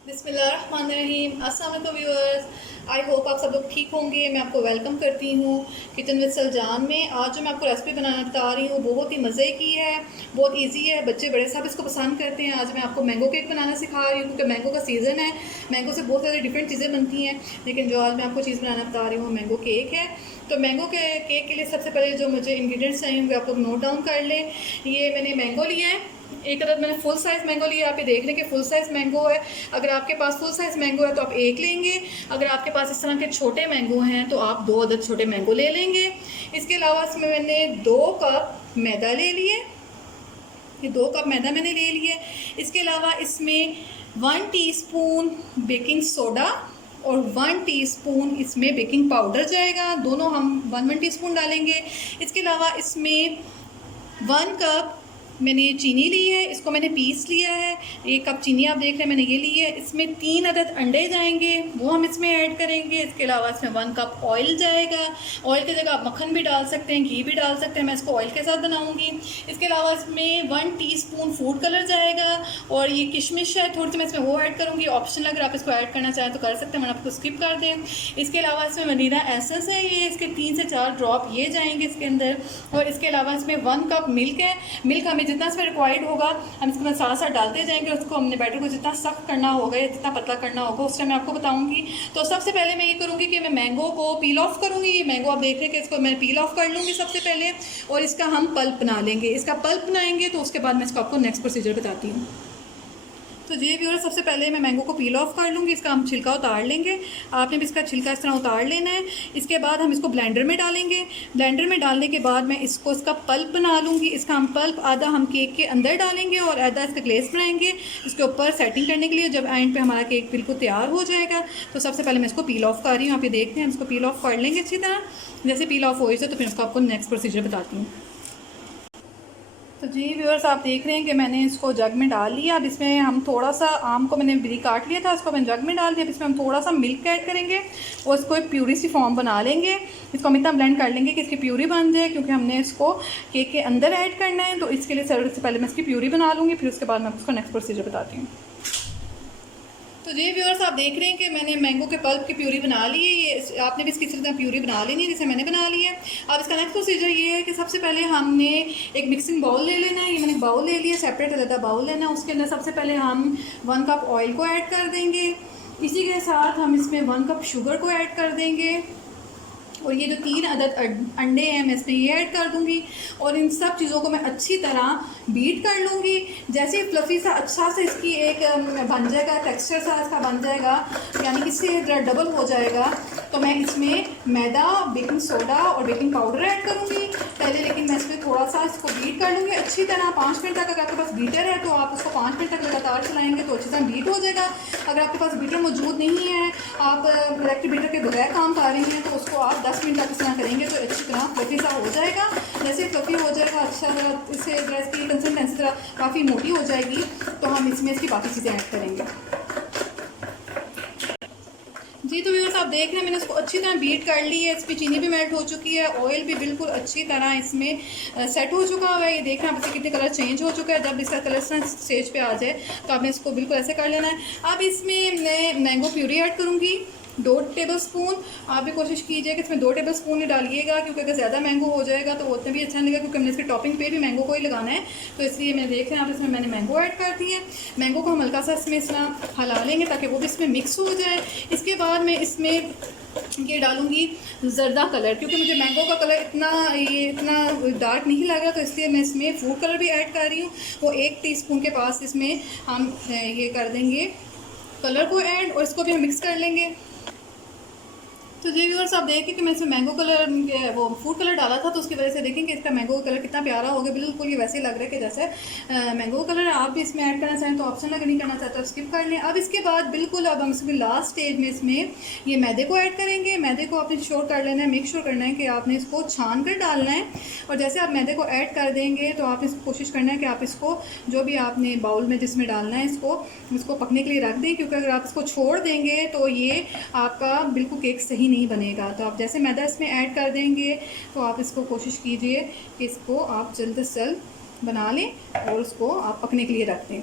बिस्मिल्लाहिर्रहमानिर्रहीम। अस्सलाम वालेकुम व्यूअर्स, आई होप आप सब लोग ठीक होंगे। मैं आपको वेलकम करती हूँ किचन विद सलजान में। आज जो मैं आपको रेसिपी बनाना बता रही हूँ बहुत ही मज़े की है, बहुत इजी है, बच्चे बड़े सब इसको पसंद करते हैं। आज मैं आपको मैंगो केक बनाना सिखा रही हूँ क्योंकि मैंगो का सीज़न है। मैंगो से बहुत सारी डिफरेंट चीज़ें बनती हैं, लेकिन जो आज मैं आपको चीज़ बनाना बता रही हूँ मैंगो केक है। तो मैंगो के केक के लिए सबसे पहले जो मुझे इंग्रेडिएंट्स चाहिए वो आप लोग नोट डाउन कर लें। ये मैंने मैंगो लिया है, एक अदद मैंने फुल साइज़ मैंगो लिया। आप ये देख लें कि फुल साइज़ मैंगो है। अगर आपके पास फुल साइज़ मैंगो है तो आप एक लेंगे। अगर आपके पास इस तरह के छोटे मैंगो हैं तो आप 2 अदद छोटे मैंगो ले लेंगे। इसके अलावा इसमें मैंने 2 कप मैदा ले लिए, ये 2 कप मैदा मैंने ले लिए। इसके अलावा इसमें 1 टीस्पून बेकिंग सोडा और 1 टीस्पून इसमें बेकिंग पाउडर जाएगा, दोनों हम 1 टीस्पून डालेंगे। इसके अलावा इसमें 1 कप मैंने चीनी ली है, इसको मैंने पीस लिया है। 1 कप चीनी आप देख रहे हैं मैंने ये ली है। इसमें 3 अदद अंडे जाएंगे, वो हम इसमें ऐड करेंगे। इसके अलावा इसमें 1 कप ऑयल जाएगा। ऑयल की जगह आप मक्खन भी डाल सकते हैं, घी भी डाल सकते हैं, मैं इसको ऑयल के साथ बनाऊंगी। इसके अलावा इसमें 1 टीस्पून फूड कलर जाएगा और ये किशमिश है थोड़ी सी मैं इसमें वो ऐड करूँगी, ऑप्शनल, अगर आप इसको ऐड करना चाहें तो कर सकते हैं, मैं आपको स्किप कर दें। इसके अलावा इसमें वनीला एसेंस है, ये इसके 3 से 4 ड्रॉप ये जाएंगे इसके अंदर। और इसके अलावा इसमें 1 कप मिल्क है। मिल्क हमें जितना इसमें रिक्वायर्ड होगा हम इसके साथ साथ डालते जाएंगे। उसको हमने बैटर को जितना सख्त करना होगा या जितना पतला करना होगा उस टाइम मैं आपको बताऊंगी। तो सबसे पहले मैं ये करूँगी कि मैं मैंगो को पील ऑफ करूँगी। ये मैंगो आप देख रहे हैं कि इसको मैं पील ऑफ कर लूँगी सबसे पहले, और इसका हम पल्प बना लेंगे। इसका पल्प बनाएंगे तो उसके बाद मैं इसको आपको नेक्स्ट प्रोसीजर बताती हूँ। तो जी व्यूअर्स, सबसे पहले मैं मैंगो को पील ऑफ कर लूँगी, इसका हम छिलका उतार लेंगे। आपने भी इसका छिलका इस तरह उतार लेना है। इसके बाद हम इसको ब्लेंडर में डालेंगे। ब्लेंडर में डालने के बाद मैं इसका पल्प बना लूँगी। इसका हम पल्प आधा हम केक के अंदर डालेंगे और आधा इसका ग्लेस बनाएंगे इसके ऊपर सेटिंग करने के लिए। जब एंड पे हमारा केक बिल्कुल तैयार हो जाएगा तो सबसे पहले मैं इसको पील ऑफ कर रही हूँ। आप ये देखते हैं, इसको पील ऑफ कर लेंगे अच्छी तरह। जैसे पील ऑफ हो जाए तो फिर उसको आपको नेक्स्ट प्रोसीजर बताती हूँ। तो जी व्यूअर्स, आप देख रहे हैं कि मैंने इसको जग में डाल लिया। अब इसमें हम थोड़ा सा आम को मैंने बरी काट लिया था, उसको मैंने जग में डाल दिया। अब इसमें हम थोड़ा सा मिल्क ऐड करेंगे और इसको एक प्यूरी सी फॉर्म बना लेंगे। इसको हम इतना ब्लेंड कर लेंगे कि इसकी प्यूरी बन जाए, क्योंकि हमने इसको केक के अंदर ऐड करना है। तो इसके लिए सबसे पहले मैं इसकी प्यूरी बना लूँगी, फिर उसके बाद मैं उसको नेक्स्ट प्रोसीजर बताती हूँ। तो जी व्यूअर्स, आप देख रहे हैं कि मैंने मैंगो के पल्प की प्यूरी बना ली है। ये आपने भी इसकी तरह प्यूरी बना लेनी है जैसे मैंने बना ली है। अब इसका नेक्स्ट प्रोसीजर ये है कि सबसे पहले हमने एक मिक्सिंग बाउल ले लेना है। ये मैंने बाउल ले लिया, सेपरेट अलग बाउल लेना है। उसके अंदर सबसे पहले हम 1 कप ऑयल को ऐड कर देंगे। इसी के साथ हम इसमें 1 कप शुगर को ऐड कर देंगे और ये जो 3 अदद अंडे हैं मैं इसमें ये ऐड कर दूंगी। और इन सब चीज़ों को मैं अच्छी तरह बीट कर लूँगी। जैसे ही फ्लफ़ी सा अच्छा से इसकी एक बन जाएगा, टेक्सचर सा इसका बन जाएगा, यानी कि इससे डबल हो जाएगा, तो मैं इसमें मैदा, बेकिंग सोडा और बेकिंग पाउडर ऐड करूँगी पहले। लेकिन मैं इसमें थोड़ा सा इसको बीट कर लूँगी अच्छी तरह 5 मिनट तक। अगर आपके पास बीटर है तो आप उसको 5 मिनट तक लगातार चलाएँगे तो अच्छी तरह बीट हो जाएगा। अगर आपके पास बीटर मौजूद नहीं है, आप इलेक्ट्रिक बीटर के बगैर काम कर रही हैं, तो उसको आप 10 मिनट तक इस तरह करेंगे तो अच्छी तरह फ्लफ़ी सा हो जाएगा। जैसे फ्लफ़ी हो जाएगा अच्छा तरह, इससे इसकी कंसिस्टेंसी तरह काफ़ी मोटी हो जाएगी, तो हम इसमें इसकी बाकी चीज़ें ऐड करेंगे। जी तो व्यूअर्स, आप देख रहे हैं मैंने इसको अच्छी तरह बीट कर ली है। इसमें चीनी भी मेल्ट हो चुकी है, ऑयल भी बिल्कुल अच्छी तरह इसमें सेट हो चुका है। ये देख रहे हैं आप, कितने कलर चेंज हो चुका है। जब इसका कलर स्टेज पे आ जाए तो आपने इसको बिल्कुल ऐसे कर लेना है। अब इसमें मैं मैंगो प्यूरी ऐड करूँगी 2 टेबल स्पून। आप भी कोशिश कीजिए कि इसमें 2 टेबल स्पून ही डालिएगा, क्योंकि अगर ज़्यादा मैंगो हो जाएगा तो उतना भी अच्छा नहीं लगेगा, क्योंकि हमने इसके टॉपिंग पे भी मैंगो को ही लगाना है। तो इसलिए मैं देख रहे हैं आप, इसमें मैंने मैंगो ऐड कर दी है। मैंगो को हम हल्का सा इसमें इस तरह हिला लेंगे ताकि वो भी इसमें मिक्स हो जाए। इसके बाद मैं इसमें ये डालूंगी ज़रदा कलर, क्योंकि मुझे मैंगो का कलर इतना डार्क नहीं लग रहा, तो इसलिए मैं इसमें फूड कलर भी ऐड कर रही हूँ। वो 1 टीस्पून के पास इसमें हम ये कर देंगे कलर को ऐड, और इसको भी हम मिक्स कर लेंगे। तो जी व्यूअर्स, आप देखें कि मैं इसमें मैंगो कलर वो फूड कलर डाला था, तो उसकी वजह से देखें कि इसका मैंगो कलर कितना प्यारा हो गया। बिल्कुल ये वैसे लग रहा है कि जैसे मैंगो कलर। आप भी इसमें ऐड करना चाहें तो ऑप्शन, अगर नहीं करना चाहते तो स्किप कर लें। अब इसके बाद बिल्कुल अब हम इसमें लास्ट स्टेज में इसमें ये मैदे को ऐड करेंगे। मैदे को आपने श्योर कर लेना है, मेक श्योर करना है कि आपने इसको छान कर डालना है। और जैसे आप मैदे को ऐड कर देंगे तो आप इसको कोशिश करना है कि आप इसको जो भी आपने बाउल में जिसमें डालना है इसको पकने के लिए रख दें, क्योंकि अगर आप इसको छोड़ देंगे तो ये आपका बिल्कुल केक सही नहीं बनेगा। तो आप जैसे मैदा इसमें ऐड कर देंगे तो आप इसको कोशिश कीजिए कि इसको आप जल्द से जल्द बना लें और उसको आप पकने के लिए रख दें।